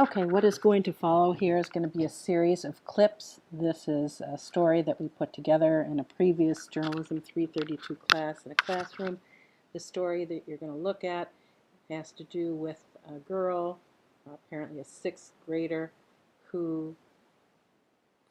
Okay, what is going to follow here is going to be a series of clips. This is a story that we put together in a previous Journalism 332 class in a classroom. The story that you're going to look at has to do with a girl, apparently a sixth grader, who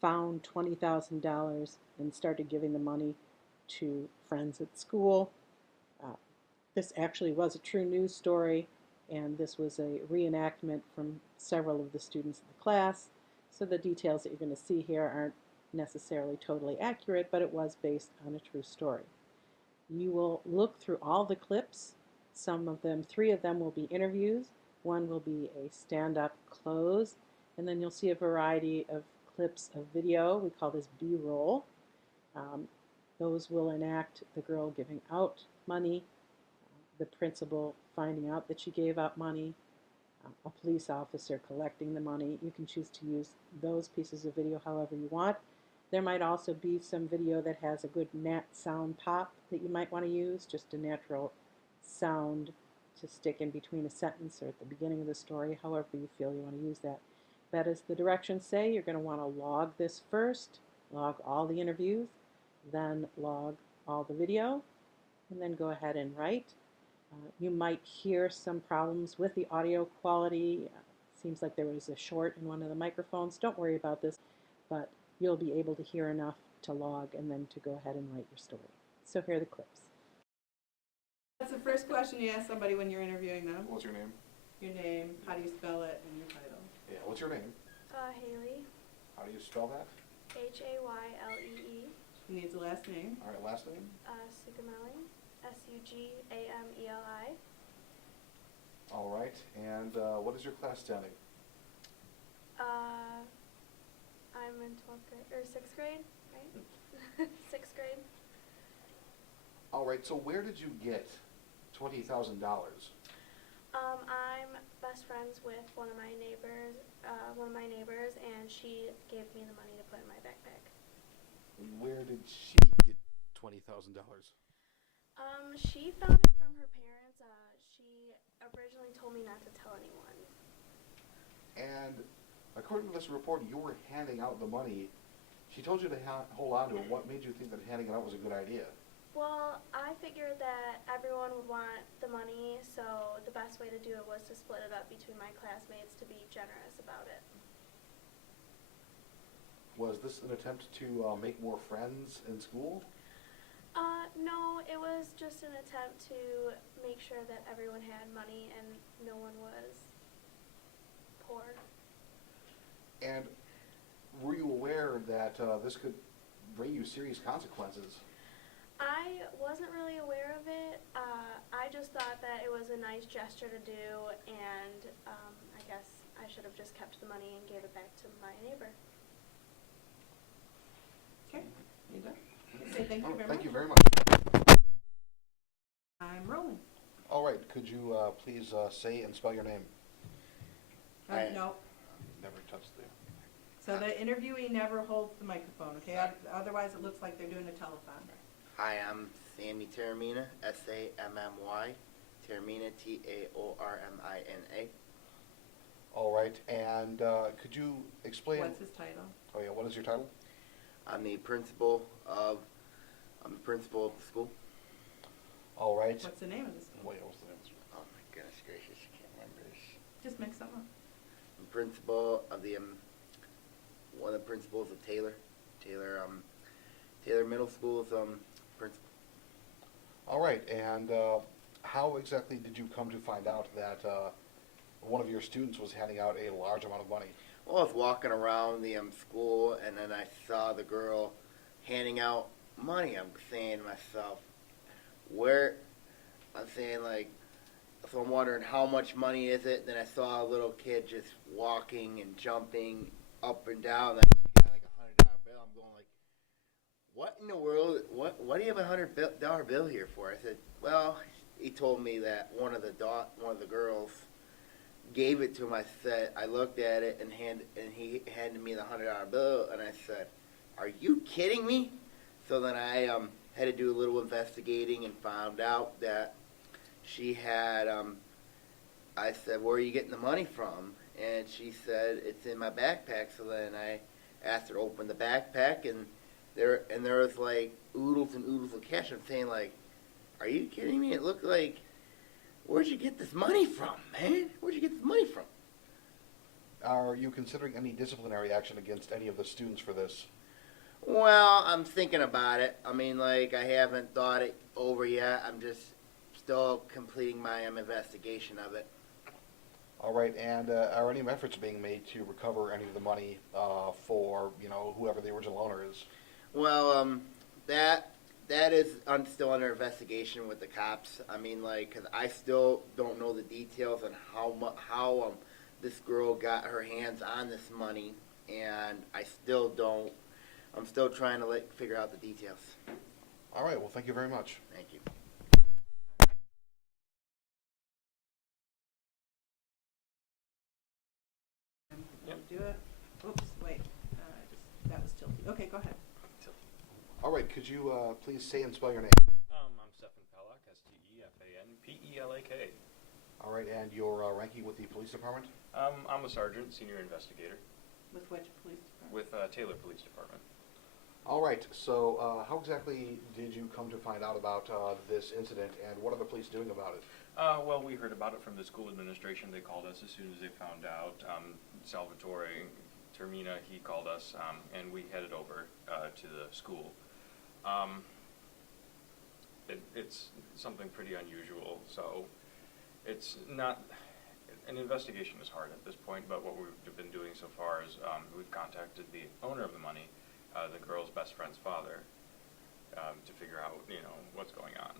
found $20,000 and started giving the money to friends at school. Uh, this actually was a true news story, and this was a reenactment from several of the students in the class. So the details that you're going to see here aren't necessarily totally accurate, but it was based on a true story. You will look through all the clips. Some of them, 3 of them will be interviews, one will be a stand-up close, and then you'll see a variety of clips of video. We call this B-roll. Um, those will enact the girl giving out money, the principal finding out that she gave out money, a police officer collecting the money. You can choose to use those pieces of video however you want. There might also be some video that has a good nat sound pop that you might want to use, just a natural sound to stick in between a sentence or at the beginning of the story, however you feel you want to use that. But as the directions say, you're going to want to log this first, log all the interviews, then log all the video, and then go ahead and write. You might hear some problems with the audio quality. Seems like there was a short in one of the microphones. Don't worry about this, but you'll be able to hear enough to log and then to go ahead and write your story. So here are the clips. That's the first question you ask somebody when you're interviewing them. What's your name? Your name, how do you spell it, and your title. Yeah, what's your name? Haley. How do you spell that? Haylee. Who needs a last name? All right, last name? Sugameli. Sugameli. All right, and what is your class standing? I'm in 12th grade, or 6th grade, right? 6th grade. All right, so where did you get $20,000? I'm best friends with one of my neighbors, and she gave me the money to put in my backpack. Where did she get $20,000? She found it from her parents. She originally told me not to tell anyone. And according to this report, you were handing out the money. She told you to hold on to it. What made you think that handing it out was a good idea? Well, I figured that everyone would want the money, so the best way to do it was to split it up between my classmates to be generous about it. Was this an attempt to make more friends in school? No, it was just an attempt to make sure that everyone had money and no one was poor. And were you aware that this could bring you serious consequences? I wasn't really aware of it. I just thought that it was a nice gesture to do, and I guess I should have just kept the money and gave it back to my neighbor. Okay, you done? Say thank you very much. Thank you very much. I'm rolling. All right, could you please say and spell your name? No. Never touched the... So the interviewee never holds the microphone, okay? Otherwise it looks like they're doing a telethon. Hi, I'm Sammy Taormina, S-A-M-M-Y, Taormina, T-A-O-R-M-I-N-A. All right, and could you explain... What's his title? Oh yeah, what is your title? I'm the principal of the school. All right. What's the name of the school? Wait, what's the name of the school? Oh my goodness gracious, I can't remember this. Just make some up. I'm principal of the, one of the principals of Taylor Middle School's, principal. All right, and how exactly did you come to find out that one of your students was handing out a large amount of money? Well, I was walking around the school, and then I saw the girl handing out money. I'm saying to myself, so I'm wondering how much money is it? Then I saw a little kid just walking and jumping up and down, like she got like $100 bill. I'm going like, what in the world? What do you have $100 bill here for? I said, well, he told me that one of the girls gave it to him. I looked at it and he handed me the $100 bill, and I said, "Are you kidding me?" So then I had to do a little investigating and found out that she had I said, where are you getting the money from? And she said, it's in my backpack. So then I asked her to open the backpack, and there was like oodles and oodles of cash. I'm saying, like, are you kidding me? It looked like, where'd you get this money from, man? Where'd you get this money from? Are you considering any disciplinary action against any of the students for this? Well, I'm thinking about it. I mean, like, I haven't thought it over yet. I'm just still completing my investigation of it. All right, and are any efforts being made to recover any of the money for, whoever the original owner is? Well, that is still under investigation with the cops. I mean, like, 'cause I still don't know the details on how this girl got her hands on this money, and I still don't. I'm still trying to figure out the details. All right, well, thank you very much. Thank you. Do it. Oops, wait. That was tilty. Okay, go ahead. All right, could you please say and spell your name? I'm Stefan Pelak, S-T-E-F-A-N-P-E-L-A-K. All right, and your ranking with the police department? I'm a sergeant, senior investigator With which police department? with Taylor Police Department. All right, so how exactly did you come to find out about this incident, and what are the police doing about it? Well, we heard about it from the school administration. They called us as soon as they found out. Salvatore Termina, he called us, and we headed over to the school. It's something pretty unusual, so it's not, an investigation is hard at this point, but what we've been doing so far is we've contacted the owner of the money, the girl's best friend's father, to figure out, what's going on.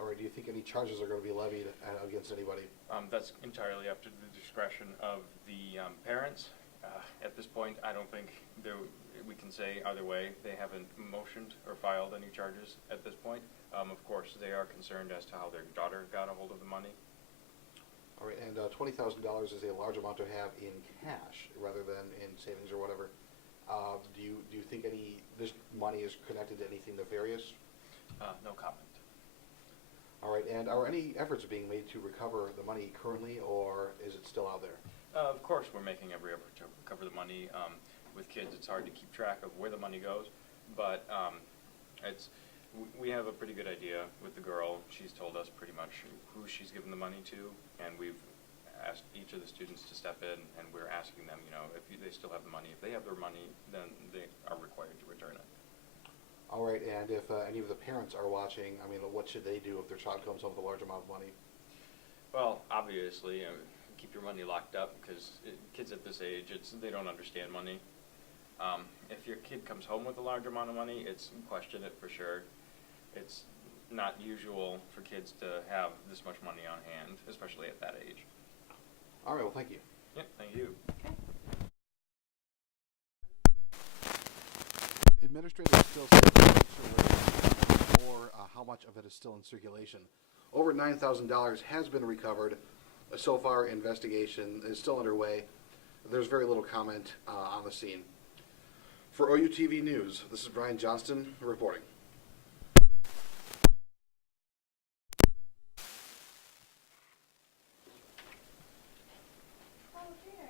All right, do you think any charges are going to be levied against anybody? That's entirely up to the discretion of the parents. At this point, I don't think we can say either way. They haven't motioned or filed any charges at this point. Of course, they are concerned as to how their daughter got a hold of the money. All right, and $20,000 is a large amount to have in cash rather than in savings or whatever. Do you think this money is connected to anything nefarious? No comment. All right, and are any efforts being made to recover the money currently, or is it still out there? Of course, we're making every effort to recover the money. With kids, it's hard to keep track of where the money goes, but we have a pretty good idea with the girl. She's told us pretty much who she's given the money to, and we've asked each of the students to step in, and we're asking them, if they still have the money. If they have their money, then they are required to return it. All right, and if any of the parents are watching, what should they do if their child comes home with a large amount of money? Well, obviously, keep your money locked up, because kids at this age, they don't understand money. If your kid comes home with a large amount of money, question it for sure. It's not usual for kids to have this much money on hand, especially at that age. All right, well, thank you. Yep, thank you. Administrators still say or how much of it is still in circulation. Over $9,000 has been recovered. So far, investigation is still underway. There's very little comment on the scene. For OUTV News, this is Brian Johnston reporting. Oh, dear.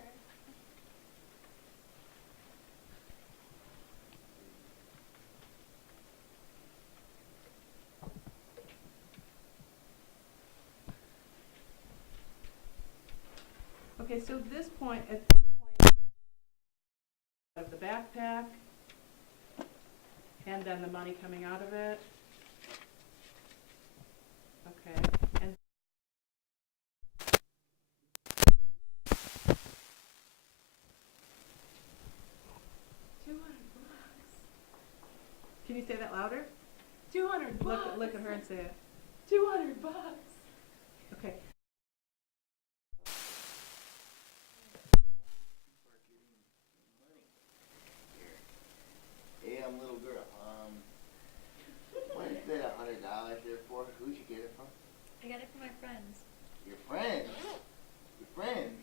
Okay, so at this point, of the backpack, and then the money coming out of it. Okay, and $200. Can you say that louder? $200. Look at her and say it. $200. Okay. Hey, I'm little girl. What is that $100 there for? Who'd you get it from? I got it from my friends. Your friends. Your friends.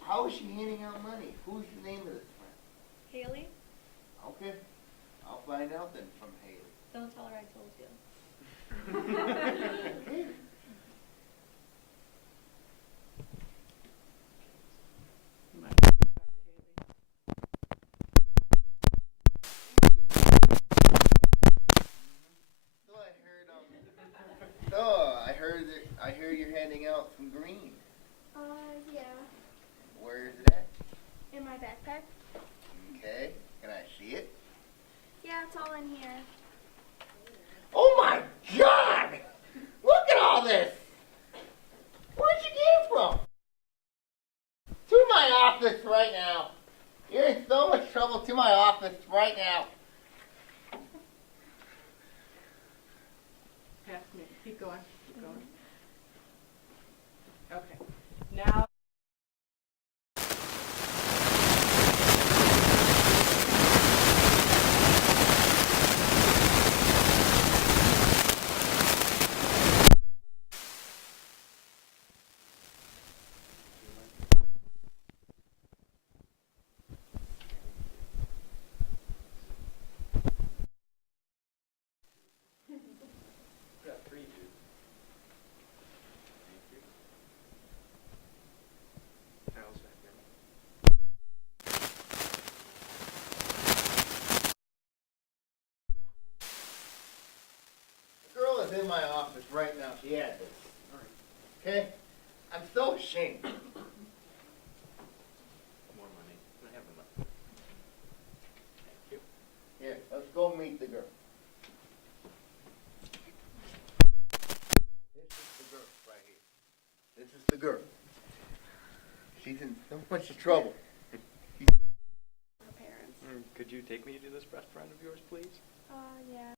How is she handing out money? Who's the name of this friend? Haley, Okay, I'll find out then from Haley. don't tell her I told you. Okay. all in here. Oh my God! Look at all this! Where'd you get it from? To my office right now. You're in so much trouble. To my office right now. Pass me. Keep going. Keep going. Okay. Now. The girl is in my office right now. She had this. Okay? I'm so ashamed. More money. I have the money. Thank you. Here, let's go meet the girl. This is the girl right here. This is the girl. She's in so much trouble. Her parents. Could you take me to this best friend of yours, please? Yeah.